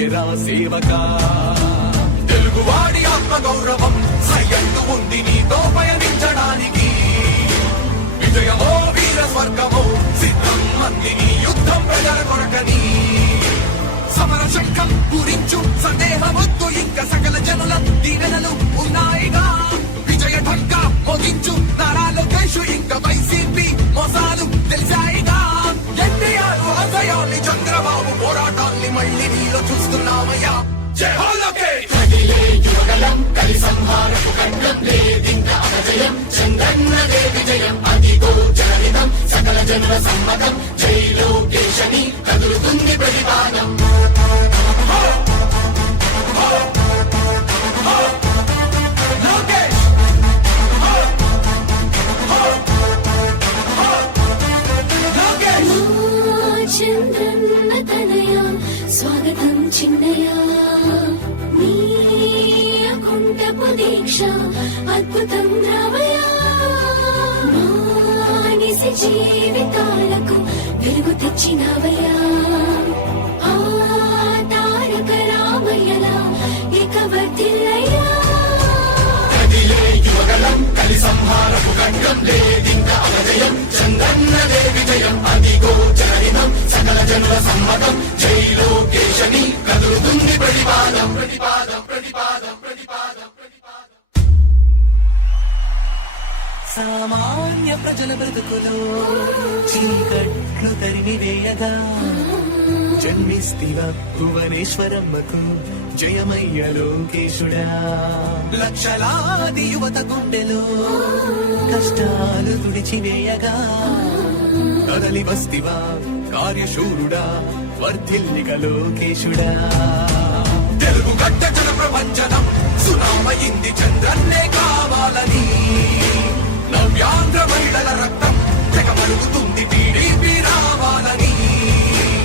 అందించెరా సేవక తెలుగువాడి ఆత్మ గౌరవం సయ్యందు ఉంది నీతో పయనించడానికి విజయమో వీర స్వర్గమో సిద్ధం మందిని యుద్ధం ప్రజల కొరకని సమర శంఖం పూరించు సందేహమొద్దు ఇంకా సకల జనుల దీవెనలు ఉన్నాయిగా విజయ ఢంకా మోగించు నారా లోకేష్ ఇంకా వైసీపీ మోసాలు తెలిసాయిగా ఎన్టీఆర్ ఆశయాల్ని చంద్రబాబు పోరాటాల్ని మళ్ళీ నీలో చూస్తున్నామయ్యా జై హో లోకేష్ యువగలం కలి సంహారపు ఖండం లేదింక అజయం చంద్రన్నదే విజయం అదిగో జనహితం సకల జనుల సమ్మతం జై లోకేష్ అని కదులుతుంది ప్రతిపాదం చంద్రన్న తనయ స్వాగతం చిన్నయ నీ అకుంఠపు దీక్ష అద్భుతం రావయ మానిసి జీవితాలకు వెలుగు తెచ్చినవయ్యా ఆ తారక రామయ్యలా ఇక వర్ధిల్లయ్యా యువగలం కలి సంహారపు ఖండం లేదింక అజయం చంద్రన్నదే విజయం అదిగో జనహితం సకల జనుల సమ్మతం జై లోకేష్ అని కదులుతుంది ప్రతిపాదం ప్రతిపాదం ప్రతిపాదం ప్రతిపాదం ప్రతిపాదం సామాన్య ప్రజల బ్రతుకులో చీకట్లు తరిమివేయగా జన్మిస్తివ భువనేశ్వరమ్మకు జయమయ్య లోకేశుడా లక్షలాది యువత గుండెలో కష్టాలు తుడిచివేయగా కదలి వస్తివా కార్యశూరుడా వర్ధిల్లిక లోకేశుడా తెలుగు గడ్డ జన ప్రపంచనం సునామయింది చంద్రన్నే కావాలని నవ్యాంధ్ర మహిళల రక్తం తెగమరుగుతుంది టీడీపీ రావాలని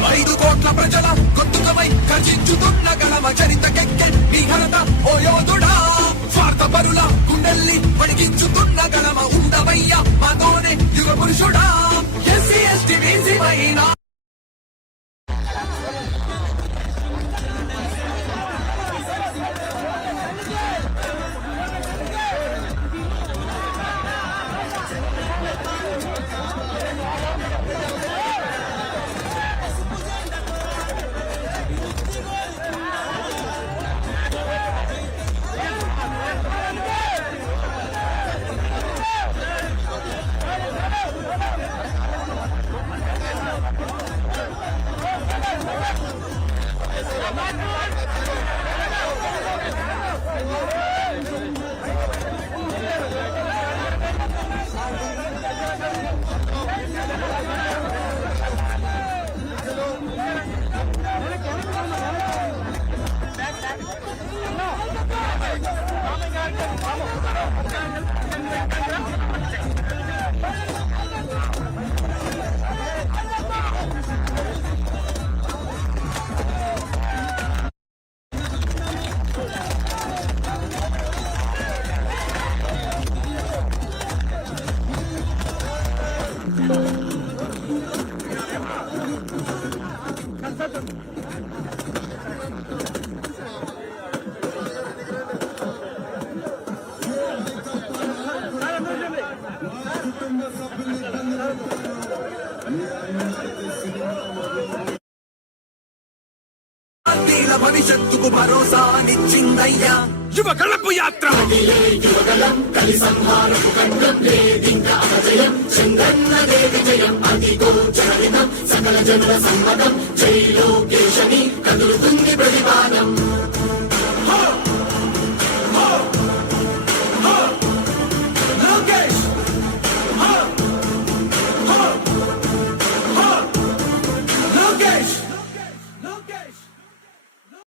5 కోట్ల ప్రజల గొంతుకమై ఖర్చించుతున్న గలమ చరితకెక్కె నీ ఘనత ఓ యోధుడా స్వార్థ పరుల గుండెల్ని పడిగించుతున్న గలమ ఉండవయ్య మాతోనే యుగ పురుషుడా ఎస్సీ ఎస్టీ బీసీ మైనా భవిష్యత్తుకు భరోసానిచ్చిందయ్యా యువగలపు యాత్ర యువగలం కలి సంహారపు ఖండం లేదింక అజయం చంద్రన్నదే విజయం అదిగో జనహితం సకల జనుల సమ్మతం